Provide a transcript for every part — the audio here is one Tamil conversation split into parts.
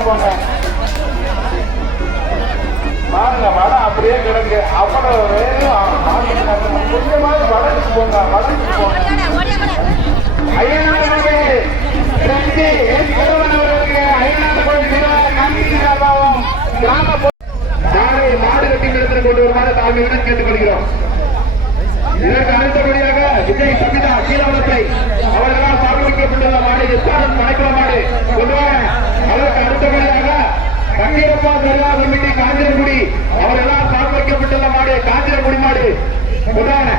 போங்க பாருங்க மழை அப்படியே கிடக்கு. அவ்வளவு கொஞ்சமாவது வளர்ச்சி போங்க வளர்ச்சி போங்க. கேட்டுக்கொள்கிறோம். அவர்களால் மாநில மலைக்குளம் கண்டிப்பா தர்கா கமிட்டி காஞ்சிரகுடி அவரெல்லாம் சார்பு வைக்கப்பட்டுள்ள மாடு காஞ்சிரகுடி மாடு. உதாரண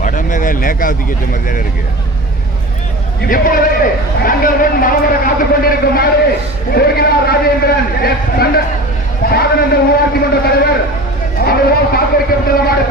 வடமேல லேக்காவதி கேட்ட மாதிரி தான் இருக்கு. இப்பொழுது தங்கள் முன் நலமர காத்துக் கொண்டிருக்கும் மாடு கோகிலார் ராஜேந்திரன். சாதனந்த உருவாக்கி கொண்ட தலைவர். அவர்களால் சார்பு வைக்கப்பட்டுள்ள மாடு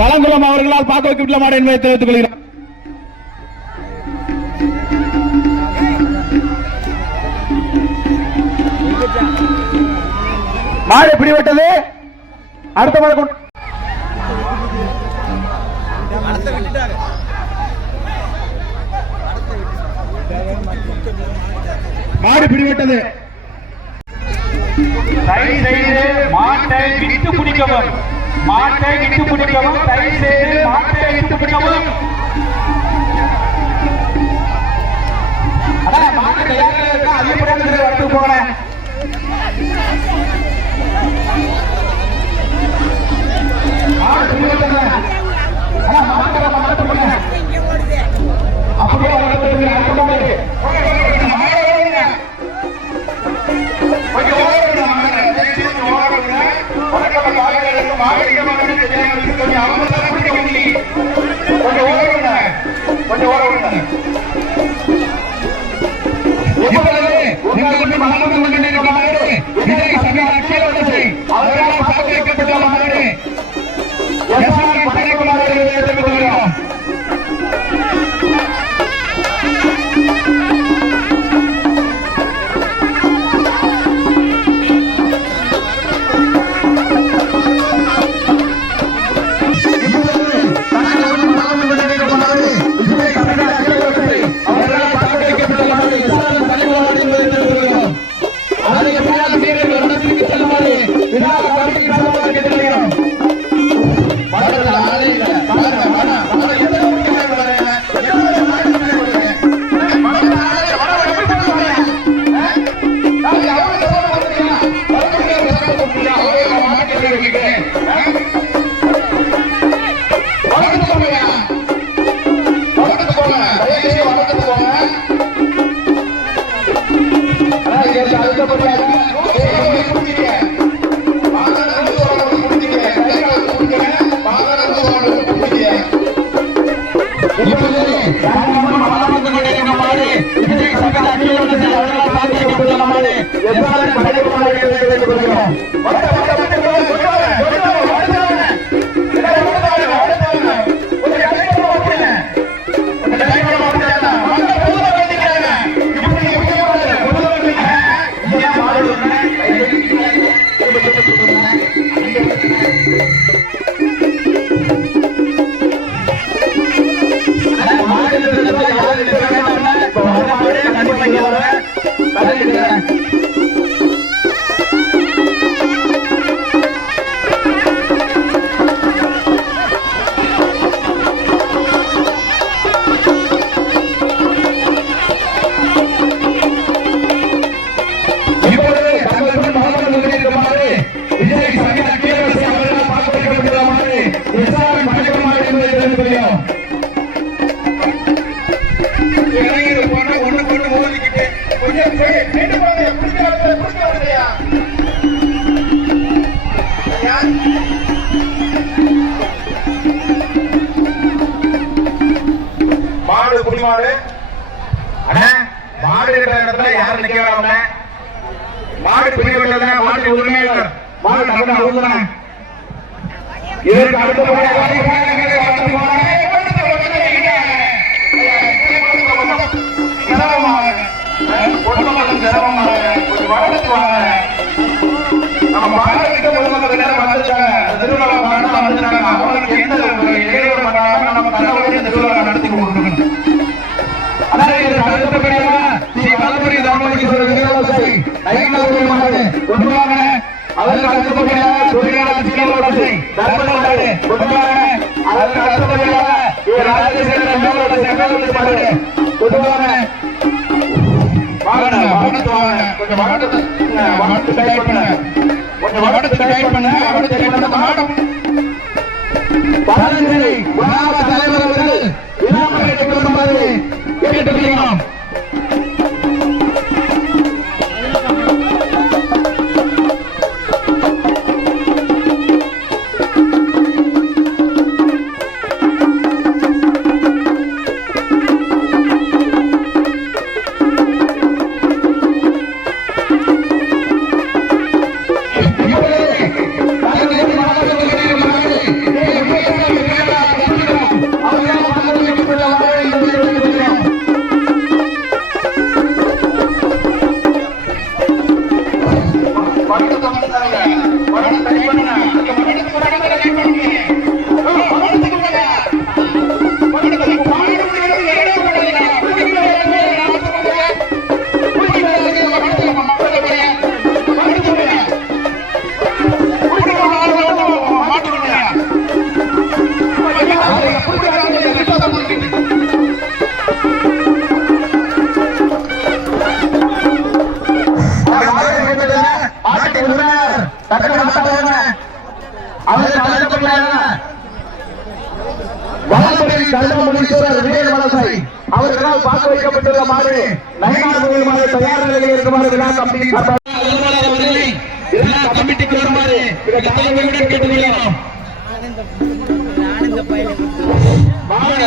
பழங்குளம் அவர்களால் பார்க்க வைக்கப்பட மாட்டேன் என்பதை தெரிவித்துக் கொள்கிறேன். மாடு பிடிபட்டது. அடுத்த மாடு மாடு பிடிபட்டது. மாட்டை விட்டு பிடிக்கவும் மாட்டை இட்டு பிடிக்கவும் தயவு செய்து மாட்டை இட்டு பிடிக்கவும் அதிகப்படியான போனேன் மாடு டக்குனு இதற்கு அடுத்தபடியாக வந்து கொஞ்சம் அதற்கு அடுத்தபடியாக அதற்கு அடுத்தபடியாக வாகனத்து வாங்க. கொஞ்சம் வாகனத்து வாகனத்து பண்ணுங்க கொஞ்சம் வாகனத்து பண்ணுங்க வாகனத்து தலைவர் அவர்கள் இளமலை கொள்ளுமாறு கேட்டுக் கொள்கிறோம் பார்க்க வைக்கப்பட்டுள்ள மாடு நயனார் மாடு தயார் நிலையில் இருக்குமாறு விழா கமிட்டி விழா கமிட்டிக்கு வருமாறு கேட்டுக்கொள்கிறோம் அவங்க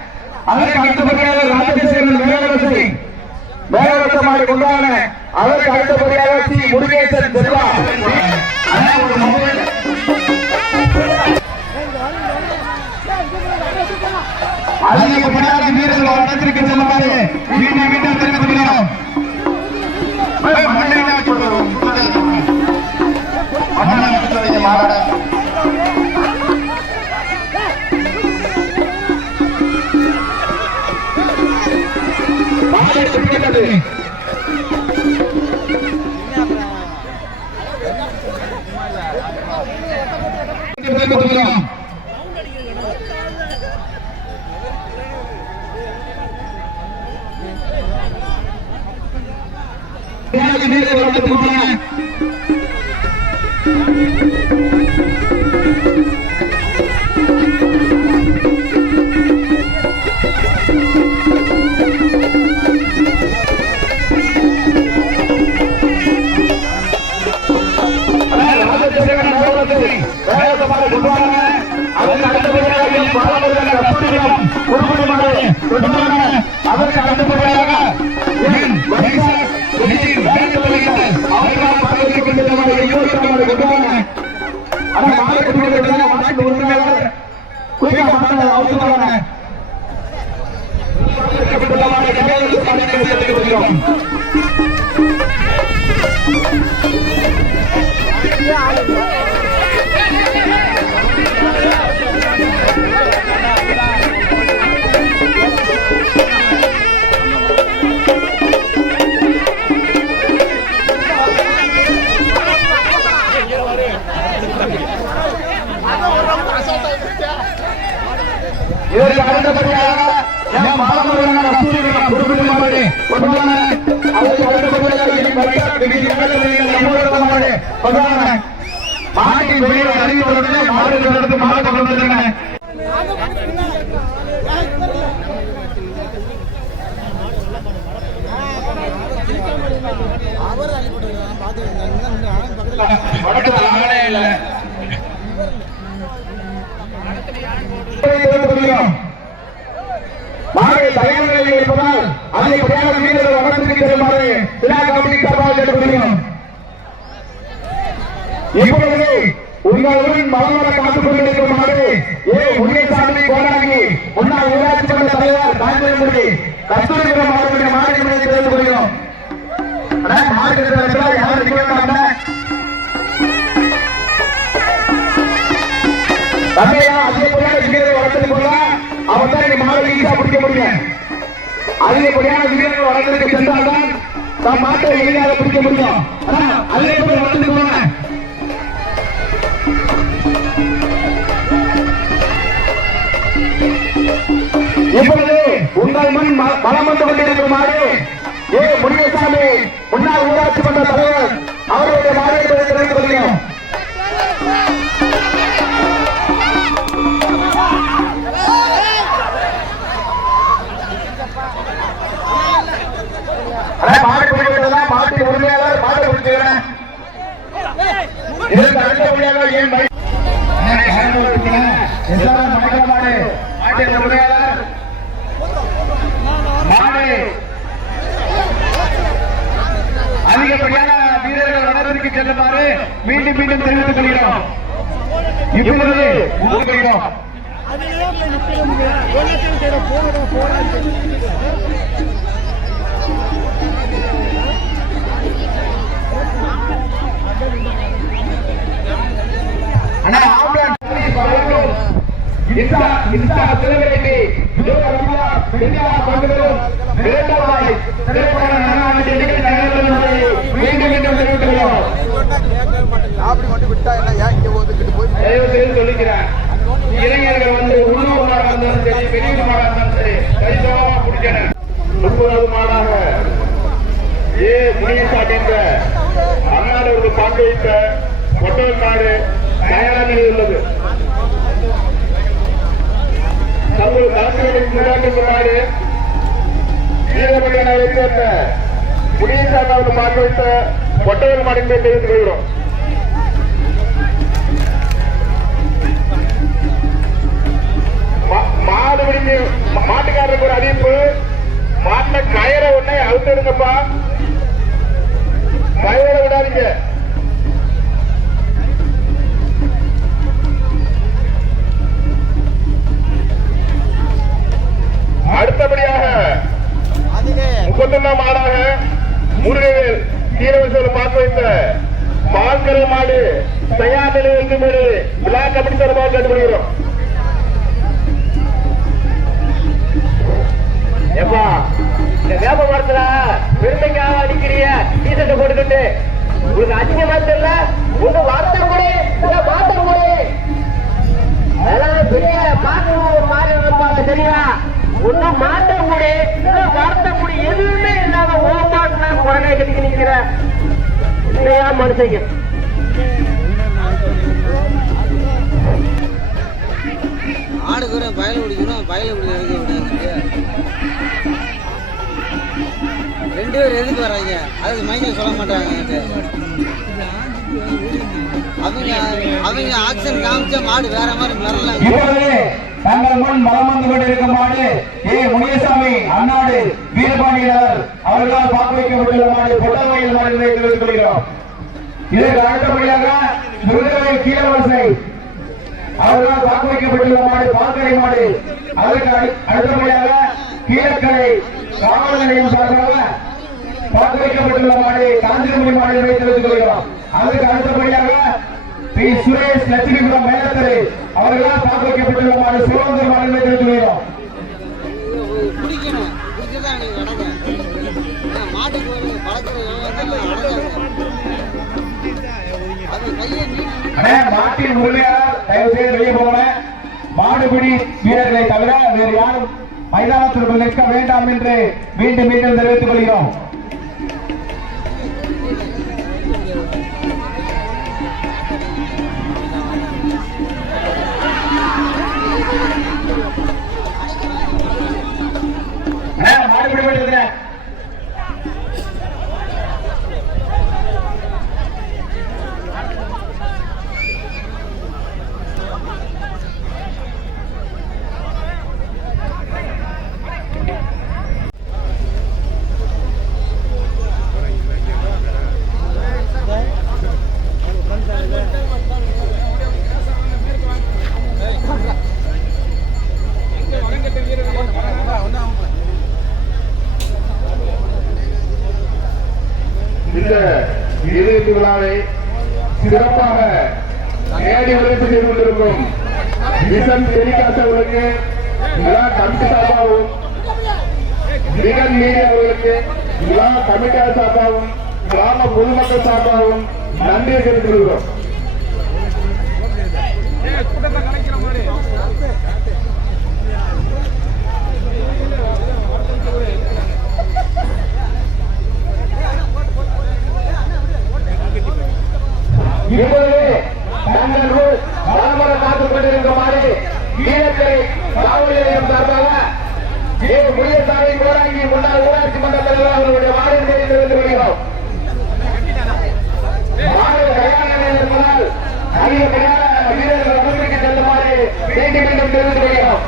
வேலரச மாடு கொண்டாங்க அதற்கு அடுத்தபடியாக சி. முருகேசன் செல்வா அதான் ஒரு மொபைல் செல்லுமாறு மீண்டும் மீண்டும் தெரிவித்துக் கொள்கிறோம். சொல்லுங்க மாறாட தெரிவித்துக் பின்னாடி வீரர்கள் வடத்திற்கு பிரிவுகள் மாநில உரிமையாளர் குயிக்கா மாநில அவசரமான தெரிவித்துக் மாட்டின் வெளியில் அறிவிப்பதற்கு மாடுகள் எடுத்து மாடு கொண்டு வந்திருக்காங்க வடக்கு ஆளே இல்லை தயார் நிலையில் இருப்பதால் அதிகப்படியான வீரர்கள் வளர்ச்சிக்கு செல்லுமாறு விழா கமிட்டி சார்பாக கேட்டுக்கொள்கிறோம். இப்பொழுது உங்களுடன் மலமர காத்துக் கொண்டிருக்குமாறு ஏ முனியசாமி கோடாங்கி முன்னாள் ஊராட்சி மன்ற தலைவர் காஞ்சிபுரி கஸ்தூரிபுரம் அவர்களுடைய மாநில தெரிந்து கொள்கிறோம் அண்ணா, மாடு கட்டுறதுல யாரும் நிற்க வேண்டாம் அதிகப்படியான வீரர்கள் வளர்த்ததுக்கு சென்றால்தான் நம் மாட்டை எளிதாக பிடிக்க முடியும். அதே போல வளர்ந்து இப்பொழுது உங்கள் முன் பலம் வந்து கொண்டிருக்குமாறு ஏ முனியசாமி முன்னாள் ஊராட்சி மன்ற தலைவர் அவருடைய மாடு என்பதை தெரிந்து கொள்கிறோம் அண்ணா, மாடு பிடிக்கிறதா மாட்டின் உரிமையாளர் மாடு பிடிச்சிக்கிறேன். இதற்கு அடுத்தபடியாக ஏன் மாடு மாட்டின் உரிமையாளர்? மாடு. அதிகப்படியான வீரர்கள் செல்லுமாறு மீண்டும் மீண்டும் தெரிவித்துக் கொள்கிறோம். இப்பொழுது ஊக்குவிக்கிறோம். அண்ணா தெரிவித்துள்ளோம் அப்படி மட்டும் விட்டா என்ன ஏன் இங்க ஒதுக்கிட்டு போய் சொல்லிக்கிறேன். இளைஞர்கள் வந்து உள்ளூர் மாடா இருந்தாலும் சரி பெரிய மாடா இருந்தாலும் சரி சரிசமமா பிடிக்கணும் முப்பதாவது மாடாக ஏ முனியசாமி என்ற அவர்கள் பங்கேற்ற ஒட்டல் நாடு தயாராக உள்ளது. நம்ம தலைமையின் முன்னாடி வைத்த முனியசாமி அவர்கள் பாட்டு தெரிவித்துக் கொள்கிறோம் மாடு பிடிக்கு மாட்டுக்காரருக்கு ஒரு அறிவிப்பு மாட்டின கயிறை உடனே அழுத்தப்பா கயிறை விடாதீங்க அடுத்தபடியாக அதுக்கு முப்பத்தொன்னாம் மாடாக முருகவேல் கீரவசூல் பார்க்க வைத்த பால்கரை மாடு தயார் நிலையில் இருக்கும்போது விழா கமிட்டி சார்பாக கேட்டுக்கொள்கிறோம் ஏப்பா இந்த வேப்ப மரத்துல பெருமைக்காக அடிக்கிறிய டீசர்ட் போட்டுக்கிட்டு உங்களுக்கு அசிங்கமா தெரியல உங்க வார்த்தை கூட வார்த்தை கூட அதெல்லாம் பெரிய பாட்டு ஒரு மாதிரி இருப்பாங்க சரியா ஒன்னும் மாட்ட கூட வார்த்தை கூட எதுவுமே இல்லாத ஓமாட்டினா நிக்கிற இல்லையா மனுஷங்க ஆடு கூட வயல பிடிக்கணும் வயல பிடிக்க விடாது ரெண்டு பேர் எதுக்கு வராங்க? அதுக்கு மைக்க சொல்ல மாட்டாங்க அவங்க அவங்க ஆக்சன் காமிச்சா மாடு வேற மாதிரி இப்பொழுது தங்கள் முன் மலம் வந்து கொண்டிருக்கும் மாடு ஏ முனியசாமி அண்ணாடு வீரபாண்டியர் அவர்களால் பார்க்க வைக்கப்பட்டுள்ள மாடு பொட்டவையில் மாடு தெரிவித்துக் கொள்கிறோம். இதற்கு அடுத்தபடியாக முருகவை கீழவரசை அவர்களால் பார்க்க வைக்கப்பட்டுள்ள மாடு பால்கரை மாடு. அதற்கு அடு- அடுத்தபடியாக கீழக்கரை காவல் நிலையம் சார்பாக பார்க்க வைக்கப்பட்டுள்ள மாடு காஞ்சிபுரி மாடு தெரிவித்துக் கொள்கிறோம். அதற்கு அடுத்தபடியாக பி சுரேஷ் லட்சுமிபுரம் மேலத்தரை அவர்களால் பார்க்க வைக்கப்பட்டுள்ள மாடு சிவந்தர் நீட்டி அண்ணே மாட்டின் உரிமையாளர் தயவு செய்து வெளியே போங்க மாடுபிடி வீரர்களை தவிர வேறு யாரும் மைதானத்திற்குள் நிற்க வேண்டாம் என்று மீண்டும் மீண்டும் தெரிவித்துக் கொள்கிறோம். அண்ணா, மாடுபிடி போயிட்டு இந்த இறுதி விழாவை சிறப்பாக நேடி உழைப்பு செய்து கொண்டிருக்கும் மிஷன் டெலிகாஸ்ட் அவர்களுக்கு விழா கமிட்டி சார்பாகவும் மிகன் மீடியா அவர்களுக்கு விழா கமிட்டியார் சார்பாகவும் கிராம பொதுமக்கள் சார்பாகவும் நன்றியை தெரிவித்துக் கொள்கிறோம் இப்பொழுது தங்கள் பலமுறை காத்துக் கொண்டிருக்குமாறு வீரத்தை காவல் நிலையம் சார்பாக ஏ முனியசாமி கோராங்கி முன்னாள் ஊராட்சி மன்ற தலைவர் அவர்களுடைய மாநிலத்தை தெரிவித்துக் கொள்கிறோம் மாநில கல்யாண நிலையத்தினால் அதிகப்படியான வீரர்கள் அமைப்பிற்கு செல்லுமாறு மீண்டும் மீண்டும் தெரிவித்துக் கொள்கிறோம்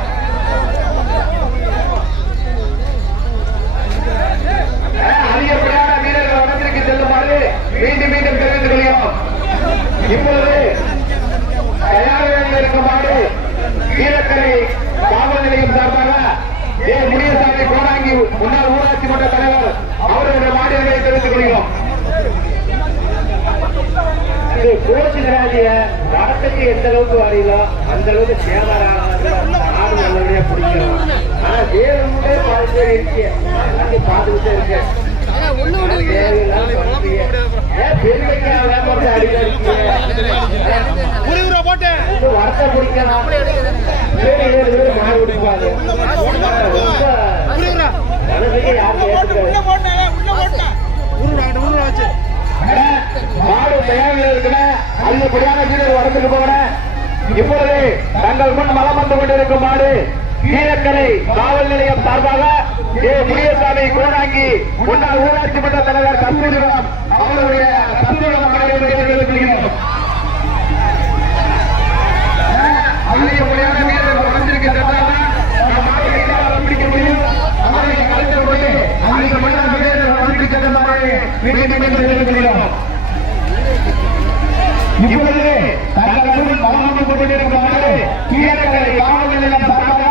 அதிகப்படியான வீரர்கள் வனத்திற்கு செல்லுமாறு மீண்டும் மீண்டும் தெரிவித்துக் கொள்கிறோம் இப்பொழுது தயாரில் இருக்குமாறு வீரக்கரை காவல் நிலையம் சார்பாக ஏ முனியசாமி கோடாங்கி முன்னாள் ஊராட்சி மன்ற தலைவர் அவருடைய மாநிலங்களை தெரிவித்துக் கொள்கிறோம் இது கோச்சுகிறாதிய வடத்துக்கு எந்த அளவுக்கு வரீங்களோ அந்த அளவுக்கு சேவராக ஆடு நல்லபடியா பிடிக்கும் ஆனா வேணும்னே பாதி பேர் இருக்கு பார்த்துக்கிட்டே இருக்கு வருஷம் பிடிக்கலாம் மாறி விடுவாங்க மனசுக்கு யாரும் ஏற்றுக்காது மாடு தயாரில் இருக்கிற அதிகப்படியான வீரர் வரத்துக்கு போகிற இப்பொழுது தங்கள் முன் மலம் வந்து கொண்டிருக்குமாறு கீழக்கரை காவல் நிலையம் சார்பாக ஏ. முனியசாமி கோடாங்கி முன்னாள் ஊராட்சி மன்ற தலைவர் கஸ்தூரிடம் அவருடைய கஸ்தூரிடம் அதிகப்படியான வீரர்கள் வந்திருக்கின்றனர் நம் மாட்டை கையால் பிடிக்க முடியும் அவரை கலைஞர் கொண்டு அதிகப்படியான வீரர்கள் வந்து செல்லுமாறு மீண்டும் மீண்டும் தெரிவித்துக் இப்பொழுது தங்கள் அருகில் பலமாக கொண்டிருக்கிறாரு கீழக்கரை காவல் நிலையம் சார்பாக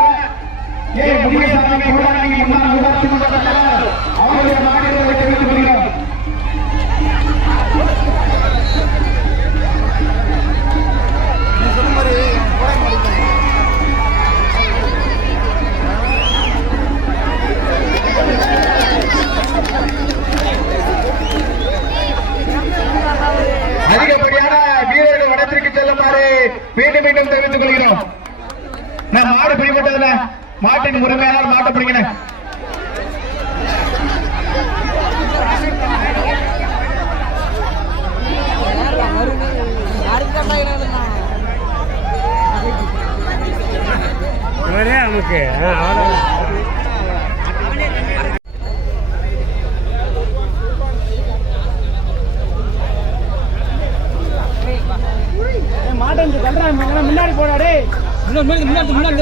ஏ முனியசாமி குருவானி முன்னாள் ஊராட்சி மன்ற தலைவர் அவருடைய மாநிலங்களை தெரிவித்துக் கொள்கிறோம் அதிகப்படியான வீரர்கள் வடத்திற்கு செல்லுமாறு மீண்டும் மீண்டும் தெரிவித்துக் கொள்கிறோம் நான் மாடு பிடிபட்டதுல மாட்டின் உரிமையாளர் மாட்டை பிடிக்கிறேன் முன்னாடி போடாடே முன்னாடி முன்னாடி முன்னாடி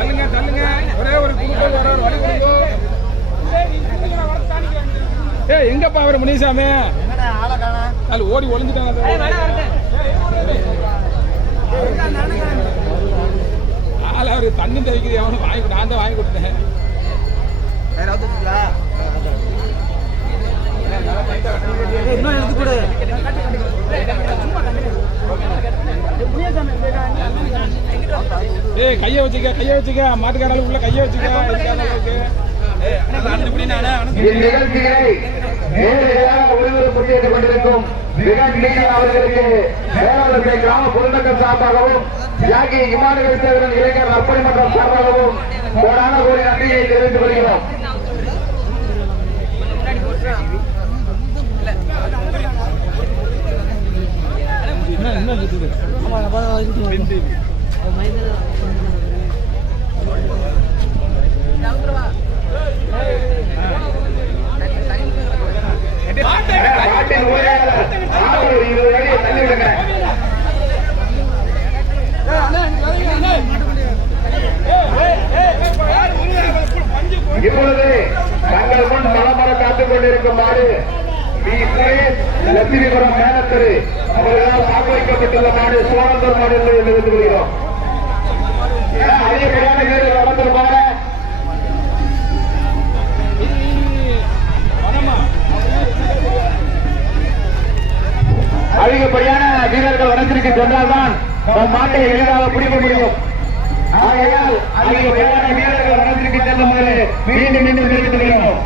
தள்ளுங்க தள்ளுங்க. ஒரே ஒரு குழுக்கள் வர வழி கொடுங்கோ. ஏய் எங்கப்பா அவர் முனிசாமி? அது ஓடி ஒளிஞ்சிட்டாங்க ஆள் அவரு தண்ணி தவிக்குது அவனு வாங்கி நான் தான் வாங்கி கொடுத்தேன் ஏய் கையை வச்சுக்க கையை வச்சுக்க மாட்டுக்காரங்க உள்ள கையை வச்சுக்க இந்நிகழ்ச்சிகளை நேரடியாக கொண்டிருக்கும் அவர்களுக்கு பேரரசை கிராம பொதுமக்கள் சார்பாகவும் தியாகி இமானுவேல் சேகரன் இளைஞர் நற்பணி மன்றம் சார்பாகவும் கோடான கோடி நன்றியை தெரிவித்துக் கொள்கிறோம். இப்பொழுது தங்கள் முன் மலமர காத்துக் கொண்டிருக்குமாறு பி சுரேஷ் லட்சுமிபுரம் மேனத்தரு அவர்களால் வாக்களிக்கப்பட்டுள்ள மாடு சோழந்தர் மாடு என்று தெரிவித்துக் கொள்கிறோம். அதிகப்படியான அதிகப்படியான வீரர்கள் வனத்திற்கு சென்றால்தான் நம் மாட்டை எளிதாக பிடிக்க முடியும். ஆகையால் அதிகப்படியான வீரர்கள் வனத்திற்கு செல்லுமாறு மீண்டும் மீண்டும் தெரிவித்துக் கொள்கிறோம்.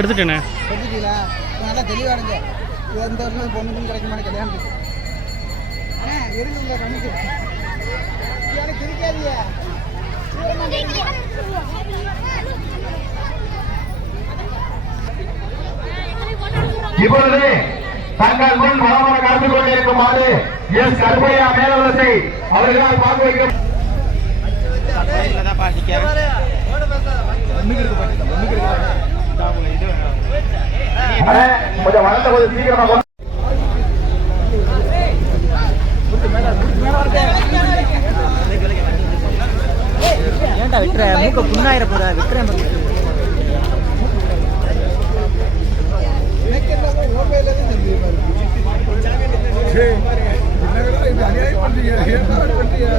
எடுத்துட்டேண்ணே எடுத்துட்டீங்களா நல்லா தெளிவாடுங்க எந்த வருஷம் பொண்ணுக்கும் கிடைக்குமான கல்யாணத்துக்கு. அண்ணா இருந்துங்க கண்ணுக்கு. எனக்கு இருக்காதியா இப்பொழுது தங்கள் முன் மனமர காத்துக் கொண்டிருக்குமாறு எஸ் கருமையா மேலவரசை அவர்களால் பார்க்க வைக்கும் கொஞ்சம் வளர்ந்த கொஞ்சம் சீக்கிரமா கொண்டு ஏன்டா விட்டுற? மூக்க புண்ணாயிர போற விட்டுற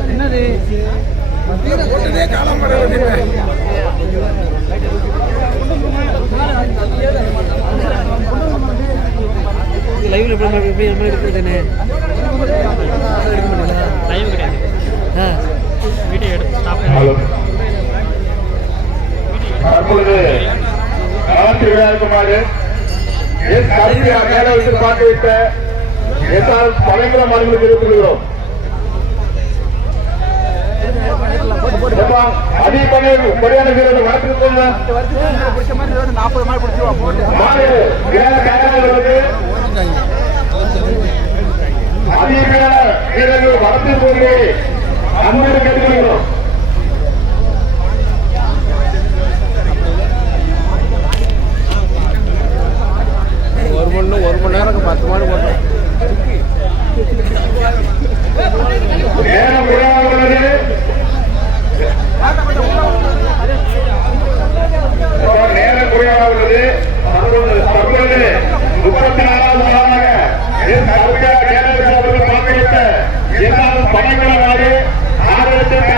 என்னது? லைவ்ல எப்படி எப்படி எப்படி இருக்குதுன்னு லைவ் கிடையாது. ஆ. வீடியோ எடுத்து ஸ்டாப் ஹலோ. தற்பொழுது விழாக்குமாறு எஸ் அவர்களுக்கு இருக்கிறோம் நாற்பது மாதிரி பிடிச்சிருவா போட்டு வளர்த்து ஒரு மணி ஒரு மணி நேரம் பத்து மணி போட்டோம் நேரம் முப்பத்தி நாலாவது நாளாக ஆறு லட்சம்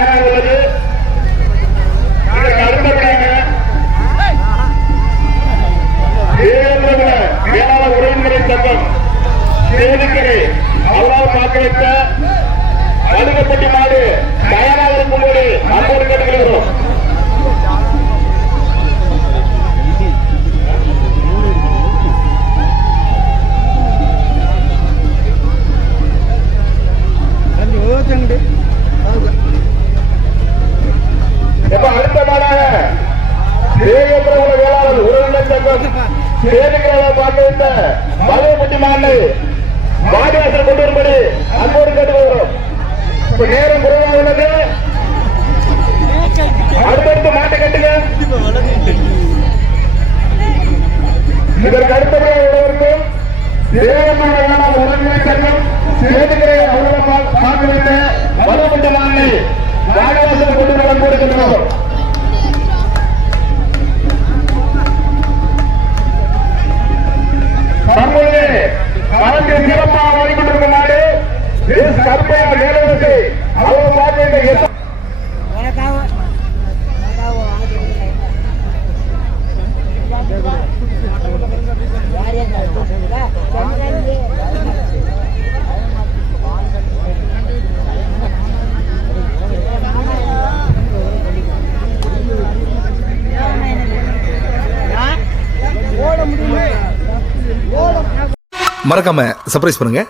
மறக்காம சர்ப்ரைஸ் பண்ணுங்க.